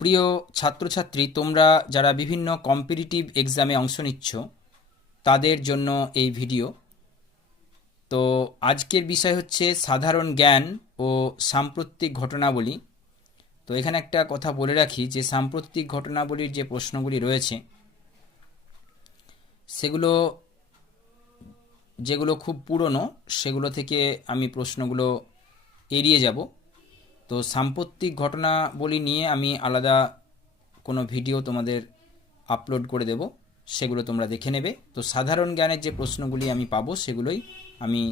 প্রিয় ছাত্রছাত্রী, তোমরা যারা বিভিন্ন কম্পিটিটিভ এক্সামে অংশ নিচ্ছ তাদের জন্য এই ভিডিও। তো আজকের বিষয় হচ্ছে সাধারণ জ্ঞান ও সাম্প্রতিক ঘটনাবলী। তো এখানে একটা কথা বলে রাখি যে সাম্প্রতিক ঘটনাবলীর যে প্রশ্নগুলি রয়েছে সেগুলো যেগুলো খুব পুরনো সেগুলো থেকে আমি প্রশ্নগুলো এড়িয়ে যাব। তো সাম্প্রতিক ঘটনাবলী নিয়ে আমি আলাদা কোনো ভিডিও তোমাদের আপলোড করে দেব, সেগুলো তোমরা দেখে নেবে। তো সাধারণ জ্ঞানের যে প্রশ্নগুলি আমি পাবো সেগুলোই আমি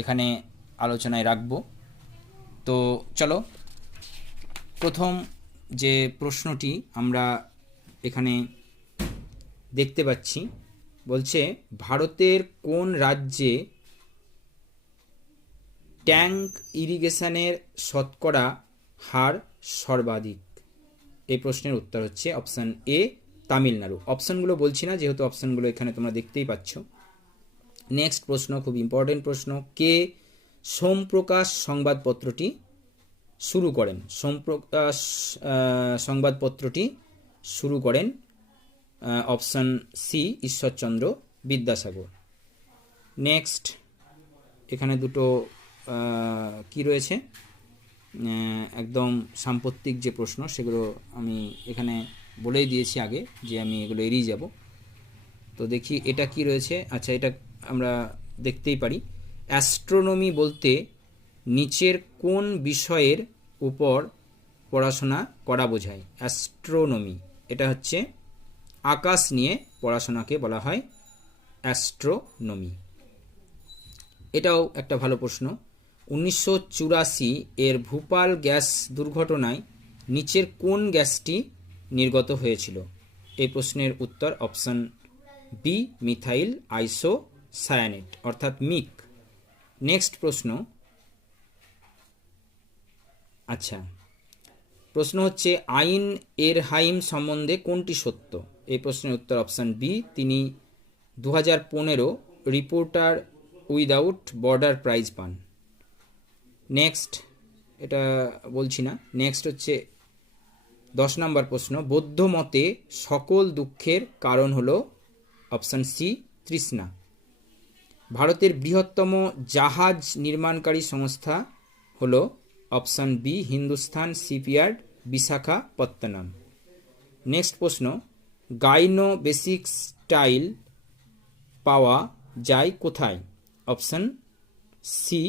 এখানে আলোচনায় রাখব। তো চলো, প্রথম যে প্রশ্নটি আমরা এখানে দেখতে পাচ্ছি বলছে, ভারতের কোন রাজ্যে ট্যাঙ্ক ইরিগেশনের শতকরা হার সর্বাধিক? এই প্রশ্নের উত্তর হচ্ছে অপশান এ, তামিলনাড়ু। অপশানগুলো বলছি না, যেহেতু অপশানগুলো এখানে তোমরা দেখতেই পাচ্ছ। নেক্সট প্রশ্ন, খুব ইম্পর্টেন্ট প্রশ্ন, কে সোমপ্রকাশ সংবাদপত্রটি শুরু করেন? সোমপ্রকাশ সংবাদপত্রটি শুরু করেন option C, Ishwarchandra Vidyasagar. Next এখানে দুটো কি রয়েছে, একদম সাম্প্রতিক যে প্রশ্ন সেগুলো আমি এখানে বলেই দিয়েছি আগে যে আমি এগুলো এড়িয়ে যাব। তো দেখি এটা কি রয়েছে। আচ্ছা, এটা আমরা দেখতেই পারি। অ্যাস্ট্রোনমি বলতে নিচের কোন বিষয়ের উপর পড়াশোনা করা বোঝায়? অ্যাস্ট্রোনমি এটা হচ্ছে আকাশ নিয়ে পড়াশোনাকে বলা হয় অ্যাস্ট্রোনমি। এটাও একটা ভালো প্রশ্ন। 1984 এর ভোপাল গ্যাস দুর্ঘটনায় নিচের কোন গ্যাসটি নির্গত হয়েছিল? এই প্রশ্নের উত্তর অপশন বি, মিথাইল আইসোসায়ানেট অর্থাৎ মিক। নেক্সট প্রশ্ন, আচ্ছা প্রশ্ন হচ্ছে, আইন এরহাইম সম্বন্ধে কোনটি সত্য? এই প্রশ্নের উত্তর অপশন বি, তিনি 2015 রিপোর্টার উইদাউট বর্ডার প্রাইজ পান। নেক্সট এটা বলছি না। নেক্সট হচ্ছে 10 নম্বর প্রশ্ন, বৌদ্ধ মতে সকল দুঃখের কারণ হলো অপশান সি, তৃষ্ণা। ভারতের বৃহত্তম জাহাজ নির্মাণকারী সংস্থা হলো option B, Hindustan Shipyard, Visakhapatnam. Next প্রশ্ন, গাইনো বেসিক স্টাইল পাওয়া যায় কোথায়? Option C,